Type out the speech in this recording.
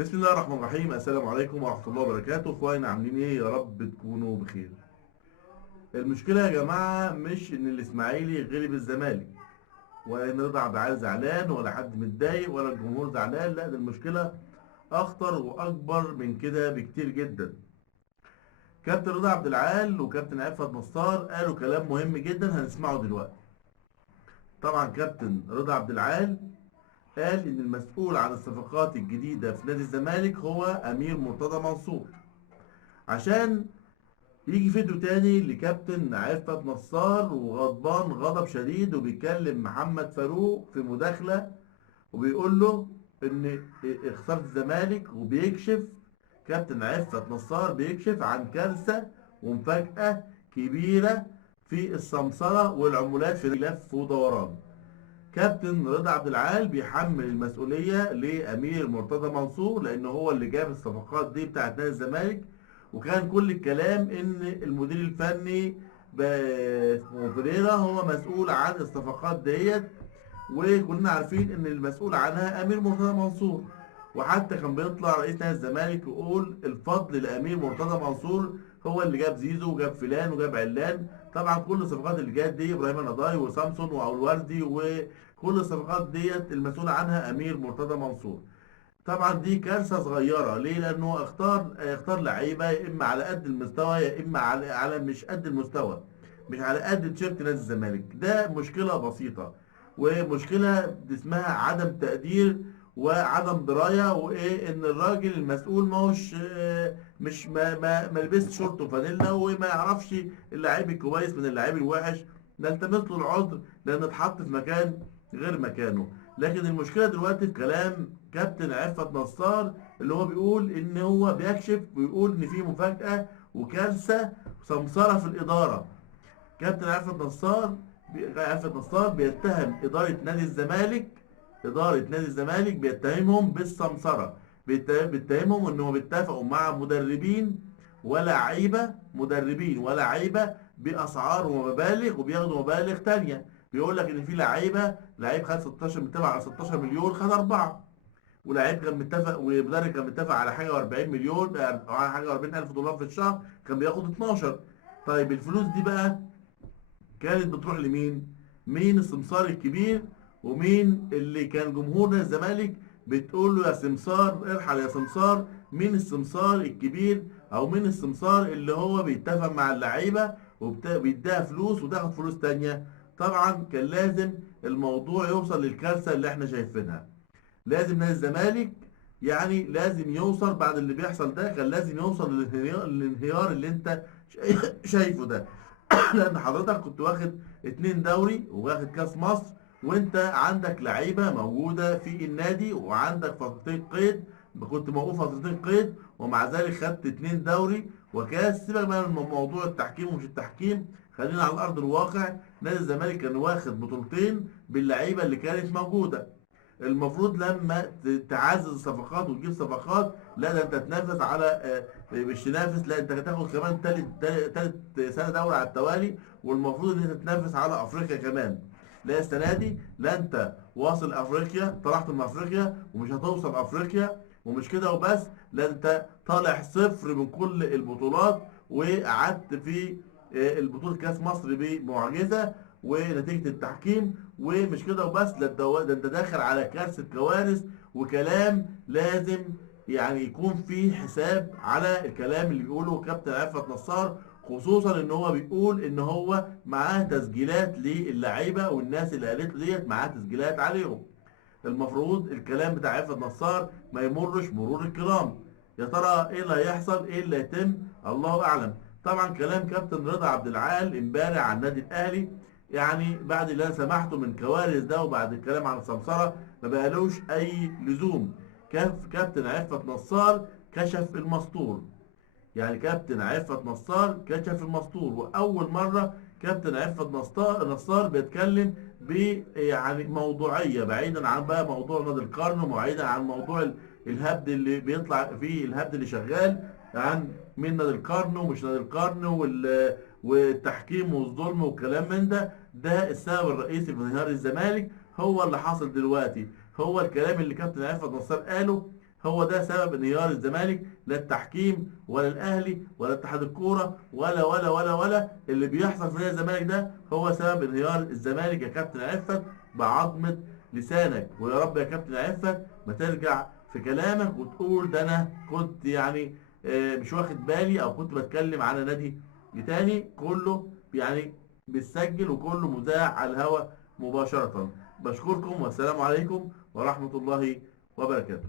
بسم الله الرحمن الرحيم. السلام عليكم ورحمة الله وبركاته. اخواني عاملين ايه؟ يا رب تكونوا بخير. المشكلة يا جماعة مش ان الاسماعيلي غلب الزمالك، ولا ان رضا عبد العال زعلان، ولا حد متضايق، ولا الجمهور زعلان. لا، ده المشكلة اخطر واكبر من كده بكتير جدا. كابتن رضا عبد العال وكابتن عفت نصار قالوا كلام مهم جدا هنسمعه دلوقتي. طبعا كابتن رضا عبد العال قال ان المسؤول عن الصفقات الجديدة في نادي الزمالك هو امير مرتضى منصور، عشان يجي فيديو تاني لكابتن عفت نصار وغضبان غضب شديد وبيكلم محمد فاروق في مداخلة وبيقول له ان خسارة الزمالك، وبيكشف كابتن عفت نصار بيكشف عن كارثة ومفاجأة كبيرة في السمسرة والعمولات في لف ودوران. كابتن رضا عبد العال بيحمل المسؤوليه لامير مرتضى منصور لان هو اللي جاب الصفقات دي بتاعت نادي الزمالك، وكان كل الكلام ان المدير الفني اسمه فيريرا هو مسؤول عن الصفقات ديت، وكلنا عارفين ان المسؤول عنها امير مرتضى منصور. وحتى كان بيطلع رئيس نادي الزمالك يقول الفضل لامير مرتضى منصور، هو اللي جاب زيزو وجاب فلان وجاب علان. طبعا كل الصفقات اللي جت دي ابراهيم النضاي وسامسون والوردي وكل الصفقات ديت المسؤول عنها امير مرتضى منصور. طبعا دي كارثه صغيره. ليه؟ لانه اختار لعيبه يا اما على قد المستوى يا اما على مش قد المستوى، مش على قد تيشيرت نادي الزمالك. ده مشكله بسيطه، ومشكله اسمها عدم تقدير وعدم درايه، وايه ان الراجل المسؤول ما هوش مش ما لبسش شورت وفانيلا وما يعرفش اللعيب الكويس من اللعيب الوحش. نلتمس له العذر لان اتحط في مكان غير مكانه. لكن المشكله دلوقتي في كلام كابتن عفت نصار اللي هو بيقول ان هو بيكشف ويقول ان في مفاجاه وكارثه سمسره في الاداره. كابتن عفت نصار بيتهم إدارة نادي الزمالك بيتهمهم بالسمسرة. بيتهمهم إنهم بيتفقوا مع مدربين ولاعيبة بأسعار ومبالغ، وبياخدوا مبالغ تانية. بيقول لك إن في لعيب خد 16 متفق على 16 مليون خد أربعة، ولاعيب كان متفق ومدرب كان متفق على حاجة و40 مليون أو على حاجة و40 ألف دولار في الشهر كان بياخد 12. طيب الفلوس دي بقى كانت بتروح لمين؟ مين السمسار الكبير؟ ومين اللي كان جمهور نادي الزمالك بتقول له يا سمسار ارحل يا سمسار؟ مين السمسار الكبير او مين السمسار اللي هو بيتفق مع اللعيبه وبيديها فلوس وتاخد فلوس تانية؟ طبعا كان لازم الموضوع يوصل للكارثه اللي احنا شايفينها. لازم نادي الزمالك يعني لازم يوصل بعد اللي بيحصل ده، كان لازم يوصل للانهيار اللي انت شايفه ده. لان حضرتك كنت واخد 2 دوري وواخد كاس مصر، وانت عندك لعيبه موجوده في النادي وعندك فترتين قيد، كنت موقوف فترتين قيد، ومع ذلك خدت 2 دوري وكاس. سيبك بقى من موضوع التحكيم ومش التحكيم، خلينا على ارض الواقع. نادي الزمالك كان واخد بطولتين باللعيبه اللي كانت موجوده. المفروض لما تعزز الصفقات وتجيب صفقات، لا ده انت تنافس على مش تنافس، لا انت هتاخد كمان تالت سنه دوري على التوالي، والمفروض ان انت تنافس على افريقيا كمان. لا السنه دي لا انت واصل افريقيا، طلعت من افريقيا ومش هتوصل افريقيا، ومش كده وبس، لا انت طالع صفر من كل البطولات، وقعدت في البطوله كاس مصر بمعجزه ونتيجه التحكيم. ومش كده وبس، ده انت داخل على كارثه كوارث وكلام لازم يعني يكون في حساب على الكلام اللي بيقوله كابتن عفت نصار، خصوصا ان هو بيقول ان هو معاه تسجيلات للعيبه والناس اللي قالت له ديت معاه تسجيلات عليهم. المفروض الكلام بتاع عفت نصار ما يمرش مرور الكرام. يا ترى ايه اللي هيحصل؟ ايه اللي هيتم؟ الله اعلم. طبعا كلام كابتن رضا عبد العال امبارح عن النادي الاهلي، يعني بعد اللي انا سمعته من كوارث ده وبعد الكلام عن السمسره ما بقالوش اي لزوم. كابتن عفت نصار كشف المستور. يعني كابتن عفت نصار كشف المستور، واول مره كابتن عفت نصار بيتكلم ب يعني موضوعيه، بعيدا عن بقى موضوع نادي القرن وبعيدا عن موضوع الهبد اللي بيطلع فيه، الهبد اللي شغال عن مين نادي القرن ومش نادي القرن والتحكيم والظلم والكلام من ده. ده السبب الرئيسي في انهيار الزمالك، هو اللي حاصل دلوقتي، هو الكلام اللي كابتن عفت نصار قاله هو ده سبب انهيار الزمالك، لا التحكيم ولا الاهلي ولا اتحاد الكوره ولا اللي بيحصل في نادي الزمالك ده هو سبب انهيار الزمالك. يا كابتن عفت بعظمه لسانك، ويا رب يا كابتن عفت ما ترجع في كلامك وتقول ده انا كنت يعني مش واخد بالي، او كنت بتكلم على نادي تاني. كله يعني بيتسجل وكله مذاع على الهواء مباشرة. بشكركم والسلام عليكم ورحمة الله وبركاته.